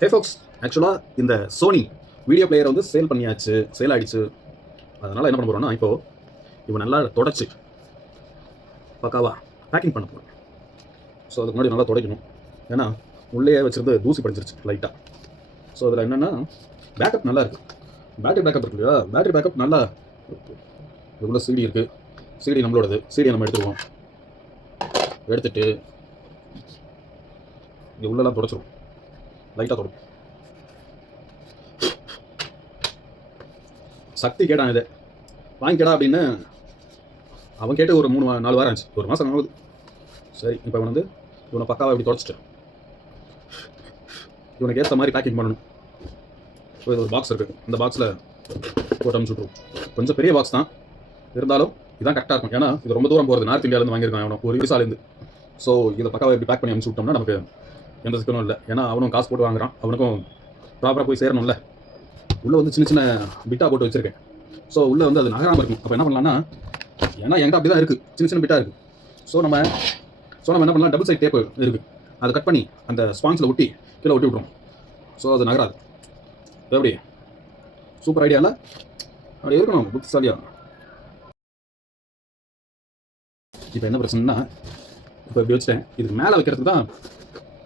ஹே ஃபோக்ஸ், ஆக்சுவலாக இந்த Sony video பிளேயரை வந்து சேல் ஆகிடுச்சு. அதனால் என்ன பண்ண போகிறோம்னா, இப்போது இவன் நல்லா தொடச்சி பக்காவா பேக்கிங் பண்ண போகிறோம். ஸோ அதுக்கு முன்னாடி நல்லா துடைக்கணும். ஏன்னா உள்ளே வச்சுருந்து தூசி படிச்சிருச்சு லைட்டாக. ஸோ அதில் என்னென்னா பேக்கப் நல்லா இருக்குது. பேட்டரி பேக்கப் இருக்கு இல்லையா, பேட்டரி பேக்கப் நல்லா இதுக்குள்ளே சிடி இருக்குது. சிடி நம்மளோடது. சிடியை நம்ம எடுத்துருவோம். எடுத்துகிட்டு இங்கே உள்ளெல்லாம் தொடச்சிரும். லைட்டாக தொடக்கும். சக்தி கேட்டான் இதை வாங்கிக்கடா அப்படின்னு. அவன் கேட்டு ஒரு 3-4 வாரம் ஆச்சு. ஒரு மாதம் ஆகுது. சரி, இப்போ அவன் வந்து இவனை பக்காவாக இப்படி தொடச்சிட்டேன். இவனுக்கு ஏற்ற மாதிரி பேக்கிங் பண்ணணும். ஸோ இது ஒரு பாக்ஸ் இருக்குது. இந்த பாக்ஸில் போட்டு அனுப்பிச்சுட்ருவோம். கொஞ்சம் பெரிய பாக்ஸ் தான், இருந்தாலும் இதான் கரெக்டாக இருக்கும். ஏன்னா இது ரொம்ப தூரம் போகிறது. நார்த் இந்தியாவிலேருந்து வாங்கியிருக்கான் அவனுக்கு, ஒரு விசாலேருந்து. ஸோ இதை பக்காவாக இப்படி பேக் பண்ணி அனுப்பிச்சு விட்டோம்னா நமக்கு எந்த சிக்கனும் இல்லை. ஏன்னா அவனும் காசு போட்டு வாங்குறான், அவனுக்கும் ப்ராப்பராக போய் சேரணும்ல. உள்ளே வந்து சின்ன சின்ன பிட்டாக போட்டு வச்சுருக்கேன். ஸோ உள்ளே வந்து அது நகராமல் இருக்கும். அப்போ என்ன பண்ணலான்னா, ஏன்னா என்கிட்ட அப்படி தான் இருக்குது, சின்ன சின்ன பிட்டாக இருக்குது. ஸோ நம்ம என்ன பண்ணலாம், டபுள் சைட் டேப் இருக்குது, அதை கட் பண்ணி அந்த ஸ்பான்ஸில் ஒட்டி கீழே ஒட்டி விட்ருவோம். ஸோ அது நகராது. எப்படி சூப்பர் ஐடியா இல்லை? அப்படி இருக்கணும் புத்திசாலியாக. இப்போ என்ன பிரச்சனைனா, இப்போ இப்படி வச்சுட்டேன். இதுக்கு மேலே வைக்கிறதுக்கு தான்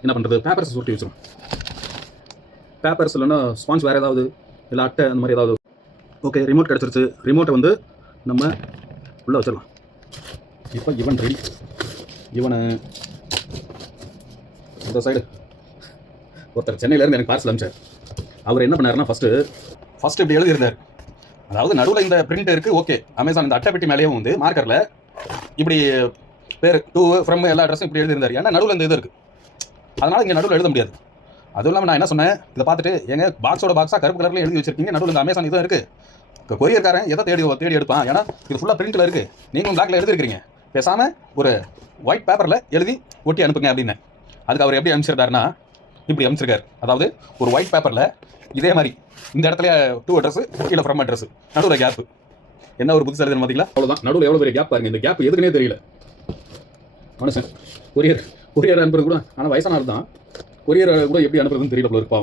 என்ன பண்ணுறது, பேப்பர்ஸ் சுருட்டி வச்சிடும். பேப்பர்ஸ் இல்லைன்னா ஸ்பான்ஸ் வேறு ஏதாவது இல்லை அட்டை அந்த மாதிரி ஏதாவது. ஓகே, ரிமோட் கிடச்சிருச்சு. ரிமோட்டை வந்து நம்ம உள்ளே வச்சிடலாம். இப்போ இவன் ரெடி. இவனை இந்த சைடு ஒருத்தர் சென்னையிலேருந்து எனக்கு பார்சல் அனுப்பிச்சார். அவர் என்ன பண்ணாருன்னா, ஃபஸ்ட்டு இப்படி எழுதியிருந்தார். அதாவது நடுவில் இந்த பிரிண்ட் இருக்குது. ஓகே, அமேசான் இந்த அட்டை பெட்டி மேலேயும் வந்து மார்க்கரில் இப்படி பேர் டூ ஃப்ரம் எல்லா அட்ரஸும் இப்படி எழுதியிருந்தார். ஏன்னா நடுவில் இந்த இது இருக்குது, அதனால் இங்கே நடுவில் எழுத முடியாது. அதுவும் இல்லாமல் நான் என்ன சொன்னேன், இதை பார்த்துட்டு எங்க பாக்ஸோட பாக்ஸாக கருப்பு கலரில் எழுதி வச்சிருக்கீங்க, நடுவில் இந்த அமேசான் இதுவும் இருக்குது, கொரியர்காரன் எதை தேடி எடுப்பான். ஏன்னா இது ஃபுல்லாக பிரிண்டில் இருக்குது, நீங்களும் பிளாக்ல எழுதிருக்கீங்க, பேசாமல் ஒரு ஒயிட் பேப்பரில் எழுதி ஒட்டி அனுப்புங்க அப்படின்னு. அதுக்கு அவர் எப்படி அனுப்பிச்சிருக்காருன்னா, இப்படி அனுப்பிச்சிருக்காரு. அதாவது ஒரு ஒயிட் பேப்பரில் இதே மாதிரி இந்த இடத்துல 2 அட்ரஸ், கீழே ஃப்ரம் அட்ரஸ், நடுவில் கேப்பு. என்ன ஒரு புதுசாக எழுதுன்னு பார்த்தீங்களா? அவ்வளோதான். நடுவில் எவ்வளோ பெரிய கேப் பாருங்க. இந்த கேப் எதுக்குன்னே தெரியல. மனுஷன் கொரியர் அனுப்புறது கூட, ஆனால் வயசானது தான், கொரியர் கூட எப்படி அனுப்புறதுன்னு தெரியல போல இருப்பா.